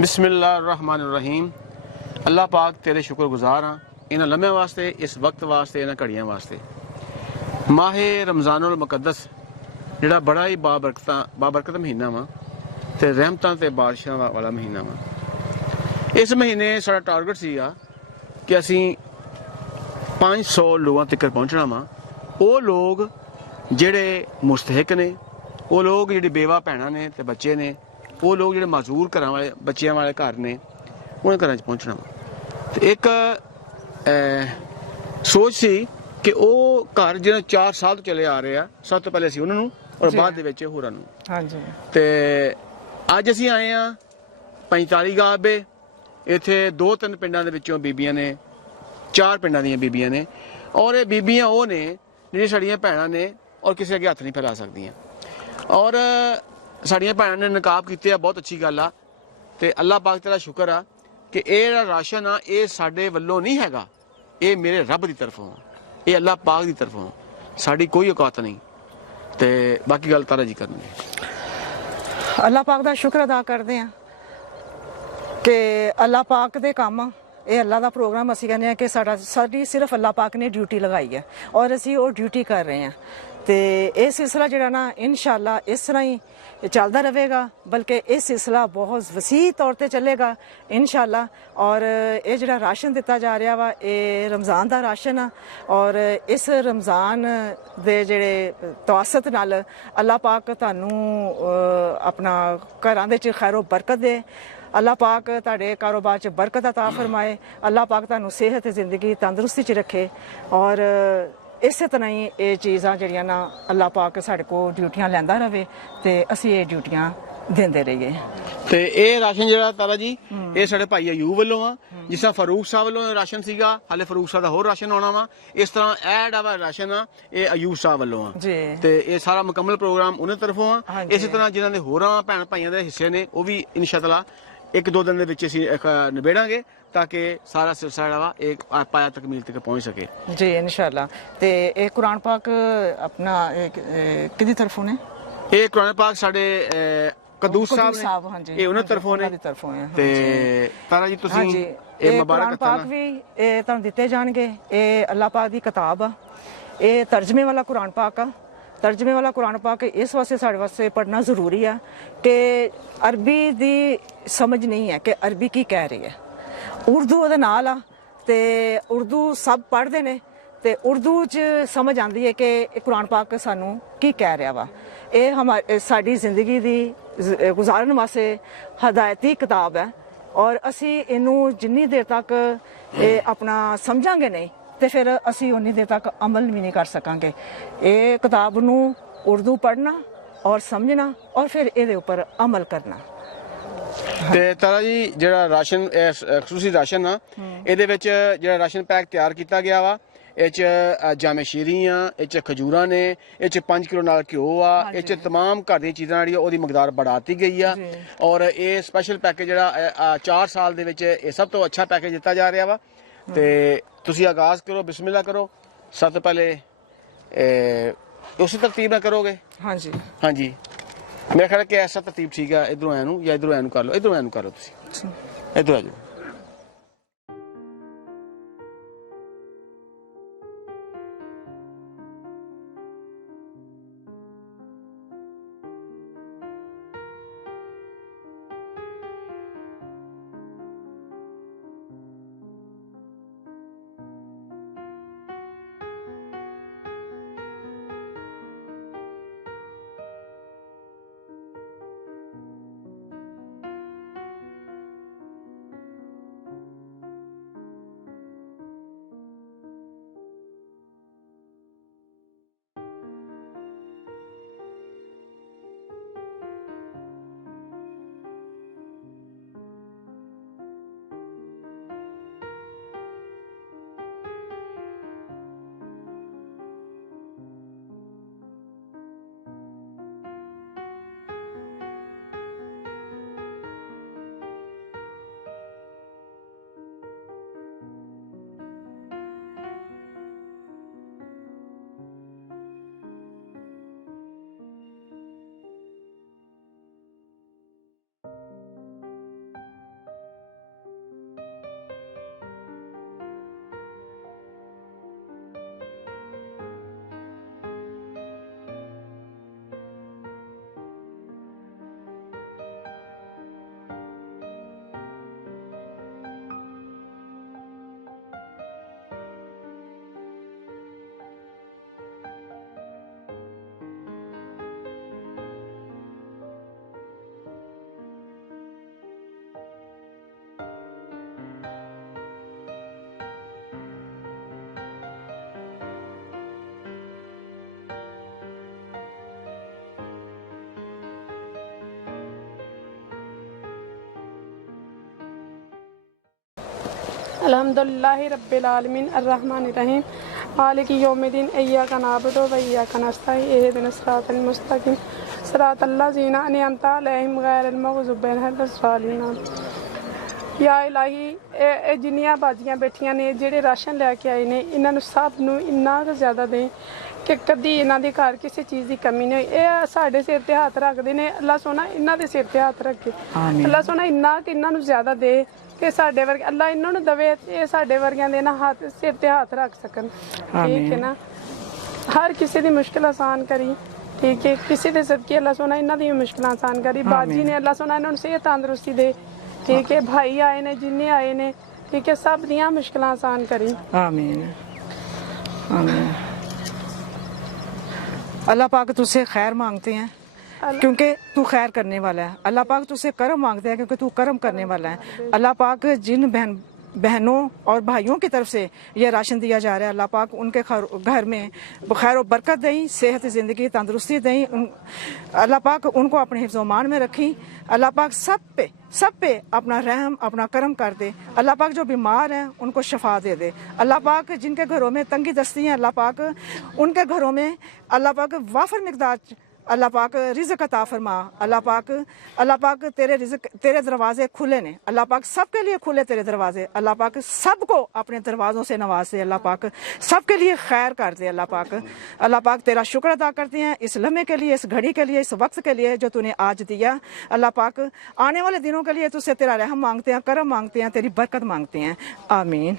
बिस्मिल्लाहिर्रहमानिर्रहीम। अल्लाह पाक तेरे शुक्रगुजार हाँ इन्हां लम्हे वास्ते, इस वक्त वास्ते, इन्हां घड़ियां वास्ते। माहे रमज़ानुल मुक़द्दस जिहड़ा बड़ा ही बाबरकत महीना वा ते रहमतां ते बारिशां वाला महीना वा। इस महीने साडा टारगेट सीगा कि असीं 500 लोगों तक पहुँचना वा। वो लोग जिहड़े मुस्तहिक ने, वो लोग जिहड़ी बेवा भैणां ने ते बच्चे ने, वो लोग जिहड़े माजूर घरां वाले बच्चियां वाले घर ने, उन्हें घरां च पहुँचना वा। ते एक सोच सी कि वो घर जिन्हें 4 साल तो चले आ रहे हैं, सब तो पहले असीं उन्हां नूं और बाद दे विच होरां नूं। हाँ जी। ते अज असीं आए हैं 45 गाबे। इत्थे 2-3 पिंडां दे विचों बीबियां ने, 4 पिंडां दियां बीबियां ने, और ये बीबियां वो ने जिहड़ियां साडियां भैणां ने और किसी अगे हत्थ नहीं फैला सकदियां। और साडियां भैणां ने नकाब कीते, बहुत अच्छी गल आ। ते अल्लाह पाक तेरा शुक्र आ कि ये जेहड़ा राशन आ ये साडे वल्लों नहीं हैगा, ये मेरे रब की तरफों आ, ये अल्लाह पाक की तरफों आ, साडी कोई औकात नहीं। ते बाकी गल तारा जी करनी अल्लाह पाक का शुक्र अदा करते हैं कि अल्लाह पाक दे काम ये अल्लाह का प्रोग्राम असी कहने कि साडी सिर्फ अल्लाह पाक ने ड्यूटी लगाई है और असी वो ड्यूटी कर रहे हैं। तो ये सिलसिला जिहड़ा ना इंशाअल्लाह इस तरह ही चलता रहेगा, बल्कि ये सिलसिला बहुत वसी तौर पर चलेगा इंशाअल्लाह। और ये जिहड़ा राशन दिता जा रहा वा ये रमज़ान का राशन आ और इस रमज़ान दे जिहड़े तवासत नाल अल्लाह पाक तुहानू अपना घरां दे च खैरो बरकत दे, अल्लाह पाक तुहाडे कारोबार च बरकत अता फरमाए, अल्लाह पाक तुहानू सेहत जिंदगी तंदुरुस्ती च रखे। और इस तरह ही ये चीज़ां जिहड़ियां ना अल्लाह पाक साढ़े को ड्यूटियां लैंदा रहे ते असी ये ड्यूटियां देंदे रहिए। ते ये राशन जिहड़ा तारा जी ये साडे भाई अयूब वालों आ, जिस तरह फारूक साहब वालों राशन सीगा, हाले फारूक साहब दा होर राशन आना वा, इस तरह ए जेहड़ा राशन आ ये अयूब साहब वालों आ जी। ते ये सारा मुकम्मल प्रोग्राम उन्हें तरफों आ। हाँ इस जी। तरह जिन्हां दे होरां भैन भाइयां दे हिस्से ने वो भी इंशाअल्लाह 1-2 दिन दे विच असीं निबेड़ांगे ताकि सारा सिलसिला जेहड़ा वा एक पाया तकमील तक पहुंच सके जी इंशाअल्लाह। ते एक कुरान पाक अपना किहदी तरफों ने? ये कुरान पाक साडे कदूस साहब ने, हाँ जी, ये उन्हें तरफों ने ते तारा जी तुसीं ये मुबारक कुरान पाक भी तुहानू दिते जाणगे। ये अल्लाह पाक दी किताब आ, ये तर्जमे वाला कुरान पाक आ। तर्जमे वाला कुरान पाक इस वास्ते साढ़े वास्ते पढ़ना ज़रूरी है कि अरबी दी समझ नहीं है कि अरबी की कह रही है। उर्दू ओहदे नाल आ ते उर्दू सब पढ़ते ने ते उर्दू च समझ आती है कि कुरान पाक सानू की कह रहा वा। ये हमारी साड़ी जिंदगी दी गुजारन वास्ते हदायती किताब है और असी इनू जिन्नी देर तक अपना समझांगे नहीं तो फिर असी उन्नी देर तक अमल भी नहीं कर सकांगे। ये किताब नू उर्दू पढ़ना और समझना और फिर ये ऊपर अमल करना। ते तारा जी जिहड़ा राशन खसूसी राशन आ इहदे विच जिहड़ा राशन पैक तैयार किया गया वा, इह जामे शीरियां, इह खजूरां ने, इह 5 किलो नाल घ्यो आ, इह तमाम घर दी चीज़ां जिहड़ी ओहदी मकदार बढ़ाती गई आ। और ये स्पैशल पैकेज जिहड़ा 4 साल दे विच इह सब तो अच्छा पैकेज दिता जा रहा वा। ते तुसीं आगाज़ करो, बिस्मिल्लाह करो। सब तो पहले उसी तरतीब में करोगे? हाँ जी, हाँ जी, मेरा ख्याल है कि ऐसा तरतीब ठीक है। इधरों ऐनू या इधरों ऐनू कर लो, इधरों ऐनू कर लो, तुसीं इधर आ जाओ। अल्हम्दुलिल्लाहि रब्बिल आलमीन अर्रहमानिर रहीम मालिकि यौमिद्दीन इय्याका नअबुदु व इय्याका नस्तईन इहदिनस सिरातल मुस्तकीम सिरातल लज़ीना अनअमता अलैहिम गैरिल मग़ज़ूबि अलैहिम वलद्दालिन। या इलाही ਇਹ ਜਿੰਨੀਆਂ ਬਾਜੀਆਂ ਬੈਠੀਆਂ ਨੇ ਜਿਹੜੇ ਰਾਸ਼ਨ ਲੈ ਕੇ ਆਏ ਨੇ ਇਹਨਾਂ ਨੂੰ ਸਭ ਨੂੰ ਇੰਨਾ ਕੁ ਜ਼ਿਆਦਾ ਦੇ ਕਿ ਕਦੀ ਇਹਨਾਂ ਦੇ ਘਰ ਕਿਸੇ ਚੀਜ਼ ਦੀ ਕਮੀ ਨਹੀਂ ਹੋਈ। ਇਹ ਸਾਡੇ ਸਿਰ ਤੇ ਹੱਥ ਰੱਖਦੇ ਨੇ, ਅੱਲਾ ਸੋਨਾ ਇਹਨਾਂ ਦੇ ਸਿਰ ਤੇ ਹੱਥ ਰੱਖੇ। ਅੱਲਾ ਸੋਨਾ ਇੰਨਾ ਕਿ ਇਹਨਾਂ ਨੂੰ ਜ਼ਿਆਦਾ ਦੇ ਕਿ ਸਾਡੇ ਵਰਗੇ ਅੱਲਾ ਇਹਨਾਂ ਨੂੰ ਦਵੇ, ਇਹ ਸਾਡੇ ਵਰਗਿਆਂ ਦੇ ਨਾ ਹੱਥ ਸਿਰ ਤੇ ਹੱਥ ਰੱਖ ਸਕਣ। ਠੀਕ ਹੈ ਨਾ, ਹਰ ਕਿਸੇ ਦੀ ਮੁਸ਼ਕਿਲ ਆਸਾਨ ਕਰੀ। ਠੀਕ ਹੈ, ਕਿਸੇ ਦੇ ਸਦਕੇ ਅੱਲਾ ਸੋਨਾ ਇਹਨਾਂ ਦੀ ਮੁਸ਼ਕਿਲਾਂ ਆਸਾਨ ਕਰੀ। ਬਾਜੀ ਨੇ ਅੱਲਾ ਸੋਨਾ ਇਹਨਾਂ ਨੂੰ ਸਿਹਤ ਤੰਦਰੁਸਤੀ ਦੇ। ठीक है, भाई आए ने जिन्ने आए ने, ठीक है, सब दियां मुश्किलें आसान करी। आमीन आमीन। अल्लाह पाक तुझसे खैर मांगते हैं क्योंकि तू खैर करने वाला है। अल्लाह पाक तुझसे करम मांगते हैं क्योंकि तू करम करने वाला है। अल्लाह पाक जिन बहनों और भाइयों की तरफ से ये राशन दिया जा रहा है, अल्लाह पाक उनके घर में खैर और बरकत दें, सेहत ज़िंदगी तंदुरुस्ती दें। अल्लाह पाक उनको अपने हिफ्ज़-ओ-मान में रखें। अल्लाह पाक सब पे अपना रहम अपना करम कर दे। अल्लाह पाक जो बीमार हैं उनको शफा दे दे। अल्लाह पाक जिनके घरों में तंगी दस्ती है, अल्लाह पाक उनके घरों में अल्लाह पाक वाफर मिक़दार अल्लाह पाक रिज़्क़ अता फरमा। अल्लाह पाक तेरे दरवाजे खुले ने। अल्लाह पाक सबके लिए खुले तेरे दरवाजे। अल्लाह पाक सबको अपने दरवाज़ों से नवाज दे। अल्लाह पाक सबके लिए खैर कर दे। अल्लाह पाक तेरा शुक्र अदा करते हैं इस लम्हे के लिए, इस घड़ी के लिए, इस वक्त के लिए जो तूने आज दिया। अल्लाह पाक आने वाले दिनों के लिए तुझसे तेरा रहम मांगते हैं, करम मांगते हैं, तेरी बरकत मांगते हैं। आमीन।